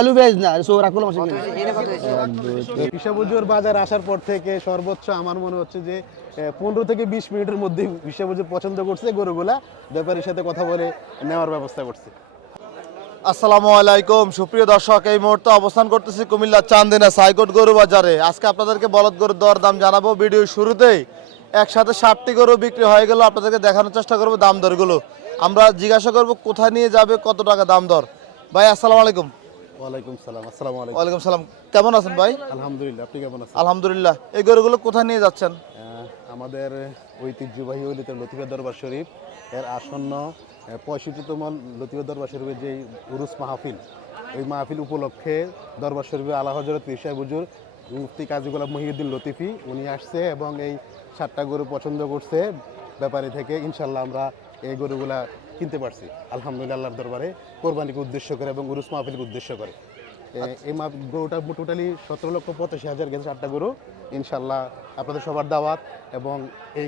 আলু পেঁয়াজ না রাখলাম। বিশাবুজুর বাজার আসার পর থেকে সর্বোচ্চ আমার মনে হচ্ছে যে 15 থেকে 20 মিনিটের মধ্যে বিশাবুজুর পছন্দ করছে গরুগুলা, ব্যাপারীর সাথে কথা বলে নেওয়ার ব্যবস্থা করছে। আসসালামু আলাইকুম সুপ্রিয় দর্শক, এই মুহূর্তে অবস্থান করতেছি কুমিল্লা চান্দিনা সাইকোট গরু বাজারে। আজকে আপনাদেরকে বলদ গরুর দর দাম জানাবো। ভিডিওর শুরুতেই একসাথে 60টি গরু বিক্রি হয়ে গেল, আপনাদেরকে দেখানোর চেষ্টা করবো দাম দরগুলো। আমরা জিজ্ঞাসা করবো কোথায় নিয়ে যাবে, কত টাকা দাম দর। ভাই আসসালামু আলাইকুম। ওয়ালাইকুম সালাম। আসসালামু আলাইকুম। ওয়ালাইকুম সালাম, কেমন আছেন ভাই? আলহামদুলিল্লাহ, আপনি কেমন আছেন? আলহামদুলিল্লাহ। এই গরুগুলো কোথায় নিয়ে যাচ্ছেন? আমাদের ঐতিহ্যবাহী লতিফা দরবার শরীফ এর আসন্ন 65তম লতিফা দরবার শরীফের যে উরুস মাহফিল, ওই মাহফিল উপলক্ষে দরবার শরীফে আলা হযরত পীর সাহেব হুজুর মুফতি কাজী গোলাম মহিউদ্দিন লতিফি উনি আসছে এবং এই 7টা গরু পছন্দ করছে ব্যাপারী থেকে। ইনশাল্লাহ আমরা এই গরুগুলা কিনতে পারছি আলহামদুলিল্লাহ আল্লাহর দরবারে, কোরবানিকে উদ্দেশ্য করে এবং উরুস মাহফিলকে উদ্দেশ্য করে। এই গরুটা টোটালি 17,85,000 গেছে 7টা গরু। ইনশাল্লাহ আপনাদের সবার দাওয়াত এবং এই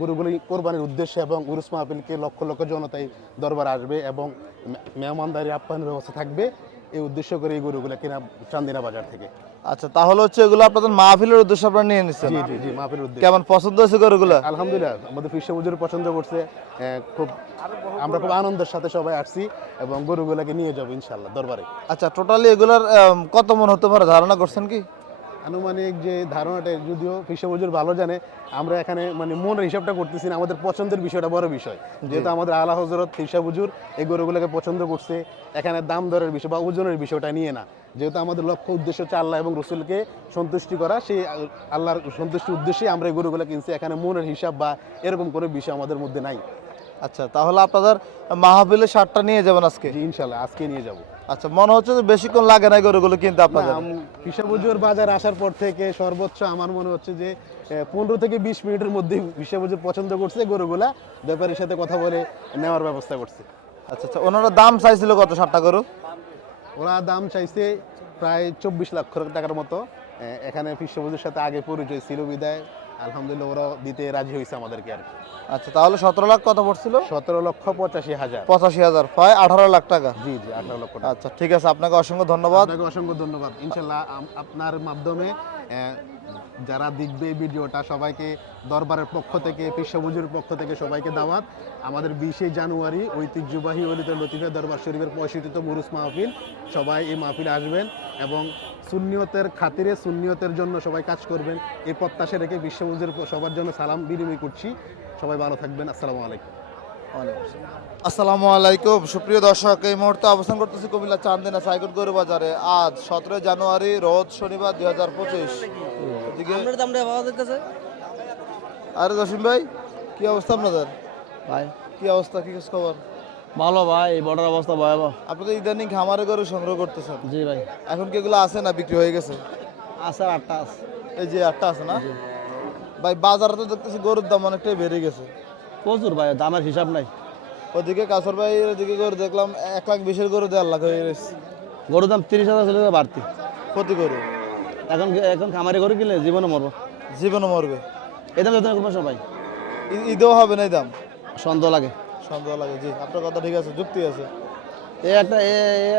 গরুগুলি কোরবানির উদ্দেশ্যে এবং উরুস মাহফিলকে লক্ষ লক্ষ জনতাই দরবার আসবে এবং মেহমানদারি আপ্যায়নের ব্যবস্থা থাকবে, এই উদ্দেশ্য করে এই গরুগুলো কেনা চান্দিনা বাজার থেকে। আচ্ছা, তাহলে হচ্ছে এগুলো আপনাদের মাহফিলের উদ্দেশ্যে আপনারা নিয়ে নিচ্ছেন? জি জি জি, মাহফিলের উদ্দেশ্যে। কেমন পছন্দ হয়েছে গরুগুলো? আলহামদুলিল্লাহ, আমাদের পীর সাহেব হুজুর পছন্দ করছে। আমরা খুব আনন্দের সাথে সবাই আসছি এবং গরুগুলোকে নিয়ে যাবো ইনশাল্লাহ দরবারে। আচ্ছা, টোটালি এগুলার কত মন হতে পারে ধারণা করছেন কি? আনুমানিক যে ধারণাটা যদিও পীর হুজুর ভালো জানে, আমরা এখানে মানে মনের হিসাবটা করতেছি না, আমাদের পছন্দের বিষয়টা বড় বিষয়। যেহেতু আমাদের আলা হযরত পীর হুজুর এই গরুগুলোকে পছন্দ করছে, এখানে দাম দরের বিষয় বা ওজনের বিষয়টা নিয়ে না। যেহেতু আমাদের লক্ষ্য উদ্দেশ্য হচ্ছে আল্লাহ এবং রসুলকে সন্তুষ্টি করা, সেই আল্লাহর সন্তুষ্টির উদ্দেশ্যে আমরা এই গরুগুলো কিনছি। এখানে মনের হিসাব বা এরকম কোনো বিষয় আমাদের মধ্যে নাই। আচ্ছা, তাহলে আপনাদের মাহফিলে 7টা নিয়ে যাবেন আজকে? জি ইনশাল্লাহ আজকে নিয়ে যাব। আচ্ছা, মনে হচ্ছে যে বেশিক্ষণ লাগে না গরুগুলো কিনতে আপনাদের? বিশাবুজুর বাজার আসার পর থেকে সর্বোচ্চ আমার মনে হচ্ছে যে 15 থেকে 20 মিনিটের মধ্যে বিশাবুজুর পছন্দ করছে গরুগুলা, ব্যাপারীর সাথে কথা বলে নেওয়ার ব্যবস্থা করছে। আচ্ছা আচ্ছা, ওনারা দাম চাইছিল কত 7টা গরু? ওরা দাম চাইছে প্রায় 24 লক্ষ টাকার মতো। এখানে বিশাবুজুর সাথে আগে পরিচয় ছিল বিদায় আলহামদুলিল্লাহ ওরা দিতে রাজি হয়েছে আমাদেরকে আর কি। আচ্ছা, তাহলে 17 লাখ কত পড়ছিল? 17,85,000। 85,000, প্রায় 18 লাখ টাকা। জি জি, 18 লক্ষ টাকা। আচ্ছা ঠিক আছে, আপনাকে অসংখ্য ধন্যবাদ। আপনাকে অসংখ্য ধন্যবাদ। ইনশাল্লাহ আপনার মাধ্যমে যারা দেখবে এই ভিডিওটা, সবাইকে দরবারের পক্ষ থেকে, পীর হুজুরের পক্ষ থেকে সবাইকে দাওয়াত। আমাদের 20 জানুয়ারি ঐতিহ্যবাহী লতিফা দরবার শরীফের 65তম উরুস মাহফিল। সবাই এই মাহফিলে আসবেন এবং সুন্নিয়তের খাতিরে, সুন্নিয়তের জন্য সবাই কাজ করবেন, এই প্রত্যাশা রেখে পীর হুজুরের সবার জন্য সালাম বিনিময় করছি। সবাই ভালো থাকবেন। আসসালামু আলাইকুম। আসসালামু আলাইকুম সুপ্রিয় দর্শক, এই মুহূর্তে অবস্থান করতেছি কুমিল্লা চান্দিনা সাইকোট গরু বাজারে। আজ 17 জানুয়ারি, রোজ শনিবার 2025। আরে জসিম ভাই, কি অবস্থা আপনাদের? ভাই কি অবস্থা, কি খবর? ভালো ভাই, এই বর্ডার অবস্থা ভয়াবহ। আপনাদের ইদানিং খামারে গরু সংগ্রহ করতেছেন? জি ভাই, এখন কি এগুলো আছে না বিক্রি হয়ে গেছে? আছে 8টা আছে। এই যে 8টা আছে না ভাই? বাজারে তো দেখতেছি গরুর দাম অনেকটাই বেড়ে গেছে। প্রচুর ভাই, দামের হিসাব নাই। ওদিকে কাসর ভাই ওদিকে গরু দেখলাম 1,20,000 গরু 1.5 লাখ হয়ে গেছে। গরুর দাম 30,000 ছিল বাড়তি। প্রতি গরু এখন এখন খামারি গরু কিনলে জীবনে মরবো। জীবনে মরবে। এই দাম করবো সবাই, ঈদেও হবে না এই দাম? সন্দেহ লাগে। সন্দেহ লাগে। জি, আপনার কথা ঠিক আছে, যুক্তি আছে।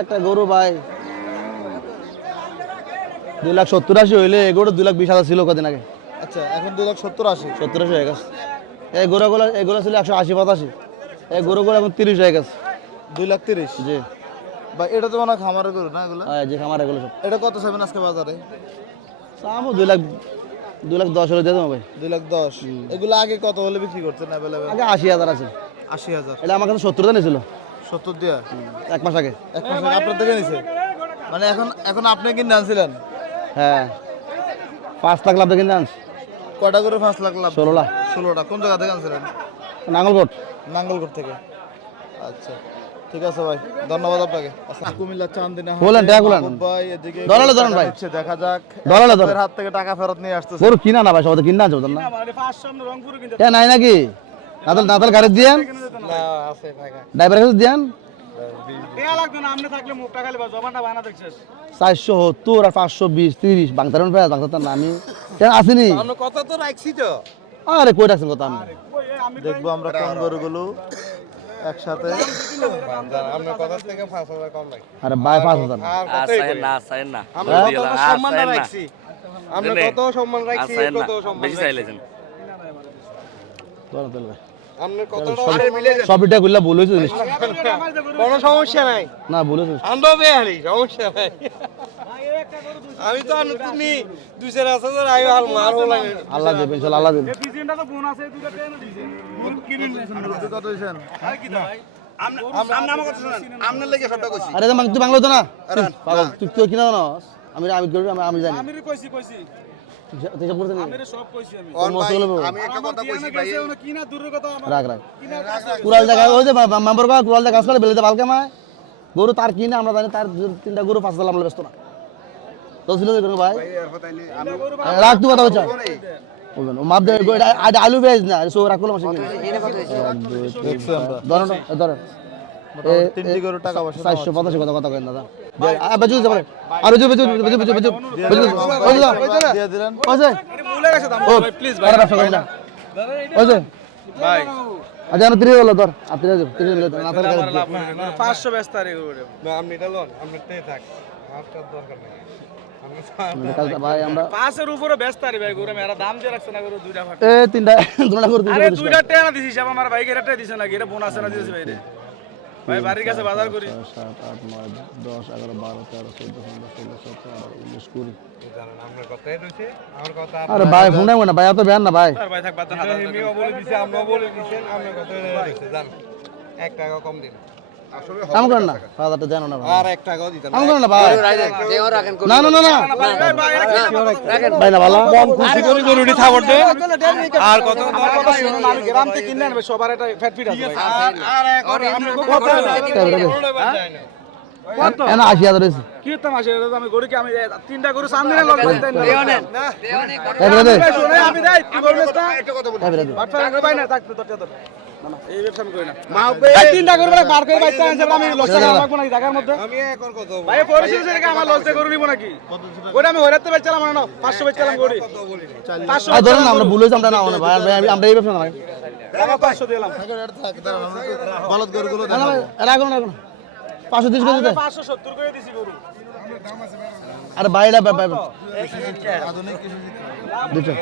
একটা গরু ভাই 2,70,000 হইলে এই গরু 2,20,000 ছিল কদিন আগে। আচ্ছা, এখন 2,70,80 70,000 হয়ে গেছে। এগুলো ছিল 180-85। এই গরুগুলো এখন 30 হয়ে গেছে। 2,30,000? জি ভাই, এটা তো মনে হয় খামারের গরু না এগুলো? হ্যাঁ, যে খামার এগুলো সব। এটা কত চাইবেন আজকে বাজারে? আমি 2,10,000 হলে দিয়ে দেবো ভাই। 2,10,000? এগুলো আগে কত হলে বিক্রি করছেন অ্যাভেলেবেল? আগে 80,000 আছে। 80,000? এটা আমার কাছে 70 নিয়েছিল 70 দিয়া? 1 মাস আগে। 1 মাস আগে আপনার থেকে নিছে? মানে এখন আপনি কিনে আনছিলেন? হ্যাঁ, 5 লাখ লাভ কিনে আনছি। কটা করে 5 লাখ লাভ? 16 লাখ। 16টা? কোন জায়গা থেকে আনছিলেন? নাঙ্গলকোট। নাঙ্গলকোট থেকে? আচ্ছা ঠিক আছে ভাই, ধন্যবাদ আপনাকে। কুমিল্লা চান্দিনা বলেন টাকা বলেন ভাই, এদিকে ধরেন ভাই, দেখা যাক। ধরেন হাত থেকে টাকা ফেরত নিয়ে আসতেছে। গরু কিনা না ভাই, সবাই তো কিনা আনছে না। নাই নাকি? নাতাল গাড়ি দিয়েন, না আছে টাকা। ড্রাইভার কাছে দিয়েন। 470 আর 520 30 বাংতারেন ভাই, বাংতার না আমি কেন আসিনি। কত তো রাখছি তো। আরে কই রাখছেন কথা? আমি দেখবো আমরা কোন গরুগুলো একসাথে আপনার কথা থেকে 5000 কম নাই আরে ভাই 5000 আর আর কতই চাইেন করি? না আর চাইেন না আমরা বলে কত দিলাম, আর সম্মান চাইেন না। রাখছি আমরা বুঝলে? কত সম্মান আর রাখছি চাইেন না, কত সম্মান বেশি রাখছি। চাইলেছেন। বলো তাহলে ভাই। আপনার কতটা আরে মিলে যাচ্ছে। সবটা গুলা ভুল হয়েছে জিনিসটা। কোনো সমস্যা নাই না ভুল হয়েছে আমরা বেহারি সমস্যা নাই আমি তো তুমি 2-4000 আইও আর মার হলো আল্লাহ দেবে ইনশাআল্লাহ আল্লাহ দেবে কত হইছেন? আপনার লেগে সবটা কইছি আরে তুই বাংলা তো না পাগল তুই তুই কিনা না আমি আমি করি আমি জানি তুই সব করতে নেই কোন মস্ত ভাই হলো বাবা। আমি একটা কথা কইছি ভাই রাখ রাখ কুড়াল জায়গা ওই যে মেম্বার করা কুড়াল জায়গা আসলে বেলেতে বালকে মায় গরু তার কিনে আমরা জানি তার 3টা গরু 5000 আমরা ব্যস্ত না তো ছিল দেখুন ভাই রাখ তুই কথা বলছ বলবেন ও মাপ দে আলু বেজ না সো রাখ করলাম মাসে ধরেন ধরেন তিনটি গরু টাকা পয়সা 485 কথা কেন দাদা বেজু যাবে আর বেজু বেজু বেজু বেজু বেজু দিয়ে দিলেন। ওজে প্লিজ ভাই ব্যবসা করি না ওজে ভাই আচ্ছা আমি 30 হলো ধর আর 30 মিলে না তার 500 ব্যস্ত আর এগুলো আপনি এটা লোন আপনি তে থাক আপনার দরকার নাই ভাই আমরা পাঁচের উপরে ব্যস্ত আরে ভাই গরু মেরা দাম দিয়ে রাখছে না গরু দুইটা ফাটে এ তিনটা দুটা করে আরে দুইটা টেনা দিছি সব আমার ভাই গেরাটা দিছে না গেরা বোনাস না দিছে ভাই রে ভাই বাড়ির কাছে বাজার করি 7 8 9 10 11 12 13 14 15 16 17 18 19 20 জানেন আপনার কথাই রইছে আমার কথা আরে ভাই ফোন না ভাই এত বেয়ান না ভাই আর ভাই থাক বাদ দেন আপনিও বলে দিছে আমরাও বলে দিছেন আপনার কথাই রইছে জান 1 টাকা কম দিন আসলে কাম করেন না ফাদারটা জানো না ভাই আর 1 টাকাও দিতেন কাম করেন না ভাই না না না না ভাই না ভালো খুশি করে গরুটি থাবর দে আর কত আমার কথা শুনুন আমি গ্রাম থেকে কিনে আনবে সবার এটা ফ্যাট ফিট আছে ভাই আর এখন আমরা কত এনা 80000 হইছে কি তো মাসে আমি গরু কি আমি তিনটা গরু সামনে লগে দিতে না এবারে দে শুনে আমি দেই কি করবে তা এবারে দে বাটফা রাখবে ভাই না থাক তো তোর না না এই ব্যবসা আমি করি না এই তিনটা গরু বলে বার করে বাইতে আনছে আমি লস রাখবো না জায়গার মধ্যে আমি এখন কত ভাই পরিস্থিতি থেকে আমার লস দিয়ে গরু নিব নাকি ওটা আমি হইরাতে বেচলাম না 500 বেচলাম গরু 500 আর ধরেন না আমরা ভুল হইছে আমরা না মানে ভাই ভাই আমরা এই ব্যবসা না ভাই আমার 500 দিলাম বলদ গরুগুলো না ভাই রাখো না 530 করে দে 570 করে দিছি গরু আরে ভাইরা ভাই আধুনিক কৃষি দিছো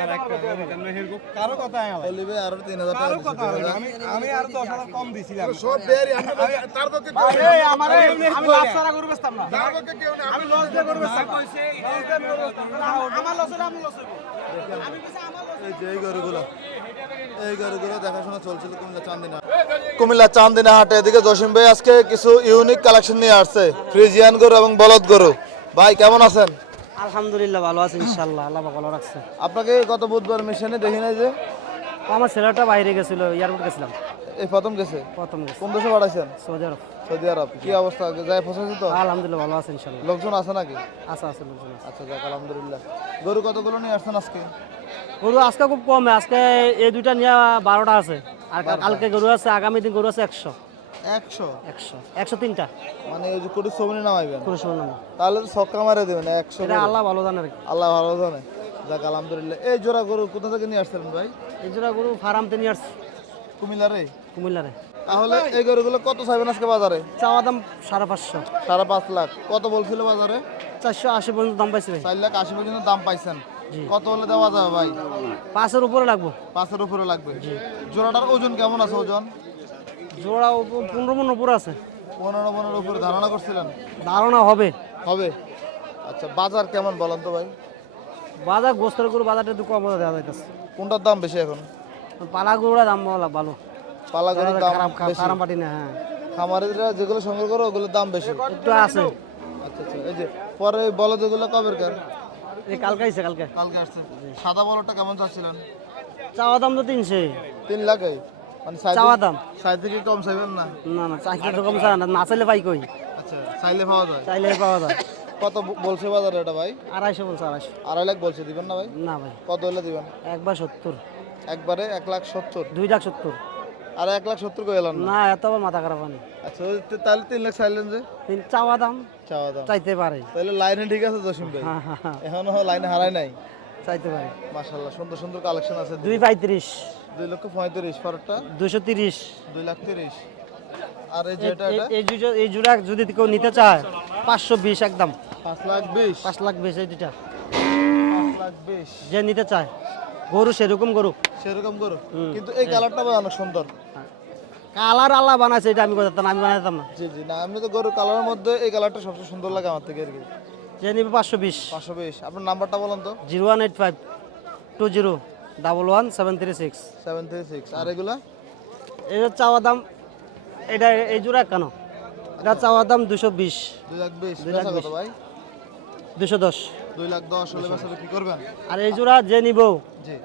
কারো কথা বলিবে আর 3000 টাকা আমি আর 10000 কম দিছিলাম সব বেরি তার পক্ষে এই আমারে আমি লাভ ছাড়া গরু বেচতাম না আমি লস দিয়ে গরু বেচতাম আমার লস হলে আমি লস হইব আমি বেচা আমার লস এই যে এই গরুগুলো দেখাশোনা চলছিল কুমিল্লা চান্দিনা হাটে। এদিকে জসিম ভাই আজকে কিছু ইউনিক কালেকশন নিয়ে আসছে, ফ্রিজিয়ান গরু এবং বলদ গরু। ভাই কেমন আছেন? আলহামদুলিল্লাহ ভালো আছে ইনশাআল্লাহ, আল্লাহ পাক ভালো রাখছে। আপনাকে গত বুধবার মিশনে দেখি নাই যে? আমার ছেলেটা বাইরে গেছিল, এয়ারপোর্ট গেছিলাম। এই প্রথম গেছে? প্রথম গেছে কোন দেশে পাঠাইছেন? সৌদি আরব। সৌদি আরব। কি অবস্থা, যায় পৌঁছেছে তো? আলহামদুলিল্লাহ ভালো আছে ইনশাআল্লাহ। লোকজন আছে নাকি? আছে আছে লোকজন আছে। আচ্ছা যাক আলহামদুলিল্লাহ। গরু কতগুলো নিয়ে আসছেন আজকে? গরু আজকে খুব কম, আজকে এই দুইটা নিয়ে 12টা আছে, আর কালকে গরু আছে, আগামী দিন গরু আছে 100 103টা। মানে ওই যে কোটি সবনি নামাইবেন? কোনো সময় না, তাহলে তো ছক্কা মারে দেবেন 100। এটা আল্লাহ ভালো জানে আর কি। আল্লাহ ভালো জানে। যাক আলহামদুলিল্লাহ। এই জোড়া গরু কোথা থেকে নিয়ে আসছেন ভাই? এই জোড়া গরু ফার্ম থেকে নিয়ে আসছি কুমিল্লারে? কুমিল্লারে। তাহলে এই গরুগুলো কত চাইবেন আজকে বাজারে? চাওয়া দাম 5.5 5.5 লাখ। কত বলছিল বাজারে? 480 পর্যন্ত দাম পাইছি ভাই। 4,80,000 পর্যন্ত দাম পাইছেন। কত হলে দেওয়া যাবে ভাই? 5-এর উপরে লাগবো। 5-এর উপরে লাগবে। জোড়াটার ওজন কেমন আছে? ওজন জোড়া 15 মণ উপরে আছে। 15 মণের উপরে ধারণা করছিলেন? ধারণা হবে। হবে। আচ্ছা বাজার কেমন বলেন তো ভাই? বাজার গোস্তের গরু বাজারটা একটু কম দেওয়া যাইতেছে। কোনটার দাম বেশি এখন? পালা গরুরা দাম ভালো, পালা গরুর দাম বেশি। খারাপ পাটি না। হ্যাঁ খামারিরা যেগুলো সংগ্রহ করে ওগুলোর দাম বেশি একটু আছে। আচ্ছা আচ্ছা। এই যে পরে বলদ এগুলো কবের কার? এই কালকে আইছে, কালকে আসছে। সাদা বলদটা কেমন চাচ্ছিলেন? চাওয়া দাম তো 300। 3 লাখই? মানে চাওয়া দাম। সাইজ থেকে কম চাইবেন না? না না, চাইলে তো কম চাই না, না চাইলে পাই কই। আচ্ছা চাইলে পাওয়া যায়? চাইলে পাওয়া যায়। কত বলছে বাজারে এটা ভাই? 250 বলছে, 250। 2.5 লাখ বলছে, দিবেন না ভাই? না ভাই, কত হলে দিবেন? একবার 70, একবারে 1,70,000? 2,70,000। আর 1,70,000 কই এলেন না? না এত আবার মাথা খারাপ হয়নি। আচ্ছা তাহলে 3 লাখ চাইলেন যে? চাওয়া দাম চাওয়া দাম চাইতে পারে। তাহলে লাইনে ঠিক আছে জসিম ভাই? হ্যাঁ হ্যাঁ হ্যাঁ, এখনো লাইনে হারায় নাই? চাইতে পারে। মাশাআল্লাহ সুন্দর সুন্দর কালেকশন আছে। 2.35, 2,35,000 পরেরটা 230, 2,30,000। আর এই যেটা এটা এই জোড়া যদি কেউ নিতে চায় 520 একদম 5,20,000 5,20,000 এই দুইটা 5,20,000 যে নিতে চায় গরু সেরকম গরু সেরকম করো কিন্তু এই কালারটা ভাই অনেক সুন্দর। কালার আল্লাহ বানাইছে এটা আমি করতাম আমি বানাইতাম না জি জি না এমনি তো গরুর কালারের মধ্যে এই কালারটা সবচেয়ে সুন্দর লাগে আমার থেকে আর কি। যে নিবে 520 520 আপনার নাম্বারটা বলেন তো 0185 20 11 736 736 আর এগুলা এটা চাওয়া দাম এটা এই জোড়া কেন এটা চাওয়া দাম 220 2,20,000 2,20,000 বেচা কত ভাই 210 2,10,000 হলে বেচা কি করবেন? আর এই জোড়া যে নিব জি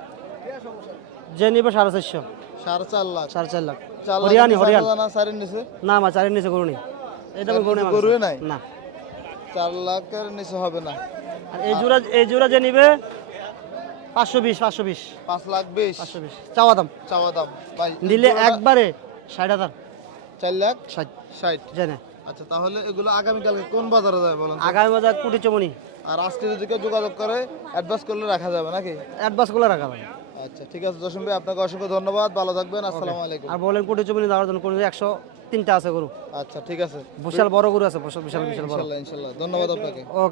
যে নিবে 450 4.5 লাখ 4.5 লাখ 4 লাখ হরিয়ানি হরিয়ান না সারের নিচে না মা চারের নিচে গরু নেই এটা আমি গরু নেই গরুই নাই? না 4 লাখের নিচে হবে না। আর এই জোড়া যে নিবে 520 520 5,20,000 520 চাওয়া দাম চাওয়া দাম ভাই নিলে একবারে 60,000 4,60,000 60 জেনে আচ্ছা তাহলে এগুলো আগামীকালকে কোন বাজারে যাবে বলেন তো? আগামী বাজার কুটি চমনি আর আজকে যদি কেউ যোগাযোগ করে অ্যাডভান্স করলে রাখা যাবে নাকি? অ্যাডভান্স গুলো রাখা ভাই আচ্ছা ঠিক আছে জসিম ভাই আপনাকে অসংখ্য ধন্যবাদ ভালো থাকবেন আসসালামু আলাইকুম। আর বলেন কুটি চমনি দেওয়ার জন্য কোন 103টা আছে গরু আচ্ছা ঠিক আছে বিশাল বড় গরু আছে বিশাল বিশাল বড় ইনশাল্লাহ ইনশাল্লাহ ধন্যবাদ আপনাকে। ও